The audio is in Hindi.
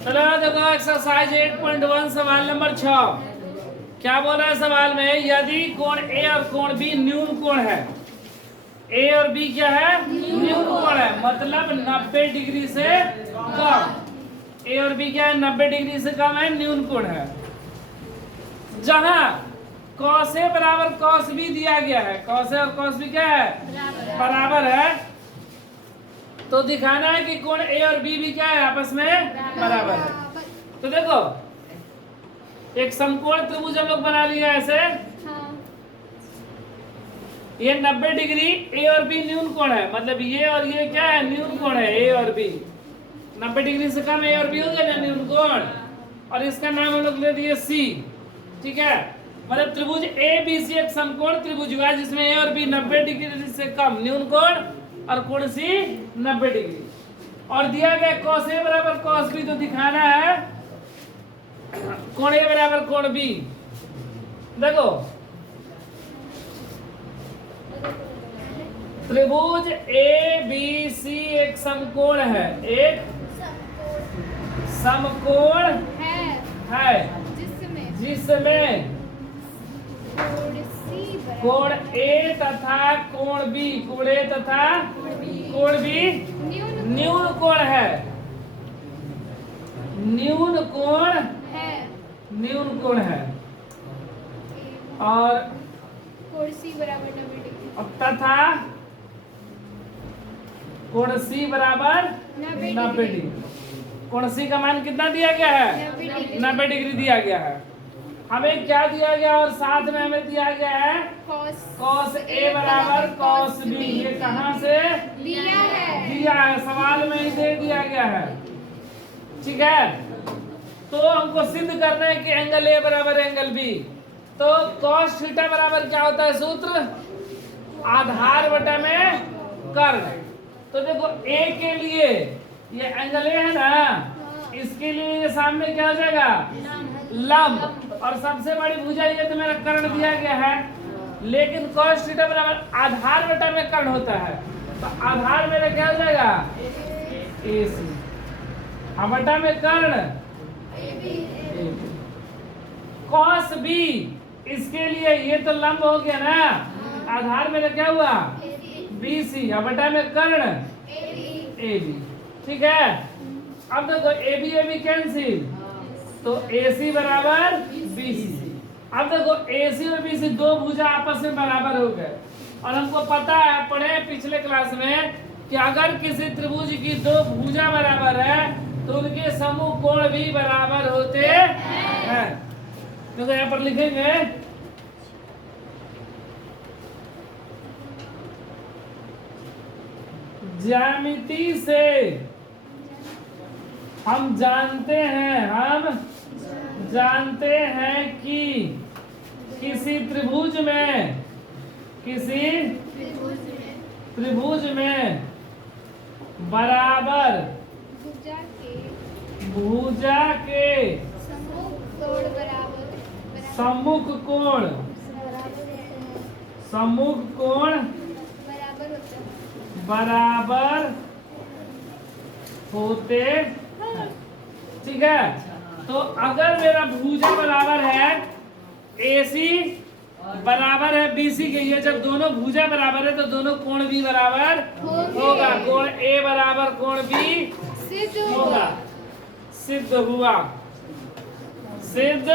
चलो देखो एक्सरसाइज 8.1 सवाल नंबर 6। क्या बोल रहा है सवाल में, यदि कोण ए और कोण बी न्यून कोण है। ए और बी क्या है, न्यून कोण है, मतलब 90 डिग्री से कम। ए और बी क्या है, 90 डिग्री से कम है, न्यून कोण है। जहां कॉस ए बराबर कॉस बी दिया गया है, कॉस ए और कॉस बी क्या है, बराबर है, तो दिखाना है कि कोण ए और बी भी क्या है, आपस में बराबर है। तो देखो एक समकोण त्रिभुज हम लोग बना लिया ऐसे। ये 90 डिग्री ए और बी न्यून कोण है, मतलब ये और ये क्या है, न्यून कोण है। ए और बी 90 डिग्री से कम ए और बी हो गया ना, न्यून कोण। और इसका नाम हम लोग ले दिए सी, ठीक है। मतलब त्रिभुज ए बी सी एक समकोण त्रिभुज हुआ जिसमें ए और बी 90 डिग्री से कम न्यून कोण और कोण सी 90 डिग्री। और दिया गया कॉस ए बराबर कॉस बी, तो दिखाना है कोण ए बराबर कोण बी। देखो त्रिभुज ए बी सी एक समकोण है, एक समकोण है जिसमें कोण ए तथा कोण बी, कोण ए तथा कोण बी न्यून कोण है, न्यून कोण है। और कोण सी बराबर 90 डिग्री तथा कोण सी बराबर 90 डिग्री। कोण सी का मान कितना दिया गया है, 90 डिग्री दिया गया है। हमें क्या दिया गया, और साथ में हमें दिया गया है कॉस ए बराबर कॉस बी। ये कहां से दिया है, सवाल में ही दे दिया गया है, ठीक है। तो हमको सिद्ध करना है कि एंगल ए बराबर एंगल बी। तो कॉस थीटा बराबर क्या होता है सूत्र, आधार बटा में कर्ण। तो देखो ए के लिए ये एंगल ए है ना, इसके लिए ये सामने क्या हो जाएगा, लंब। और सबसे बड़ी भुजा ये तो मेरा कर्ण दिया गया है, लेकिन cos थीटा बराबर आधार बटा में कर्ण होता है, तो आधार मेरा क्या हो जाएगा, AC, बटा में कर्ण cos B। इसके लिए ये तो लंब हो गया ना, आधार मेरा क्या हुआ, BC, बटा में कर्ण AB, ठीक है। अब देखो AB कैंसिल, तो AC बराबर BC। अब देखो AC और BC दो भुजा आपस में बराबर हो गए। और हमको पता है, पढ़े पिछले क्लास में, कि अगर किसी त्रिभुज की दो भुजा बराबर है तो उनके समूह कोण भी बराबर होते हैं। तो यहाँ पर लिखेंगे ज्यामिति से हम जानते हैं कि किसी त्रिभुज में बराबर भुजा के सम्मुख कोण बराबर होते हैं, ठीक है। तो अगर मेरा भुजा बराबर है AC बराबर है BC के, ये जब दोनों भुजा बराबर है तो दोनों कोण भी बराबर होगा। कोण A बराबर कोण B होगा, सिद्ध हुआ, सिद्ध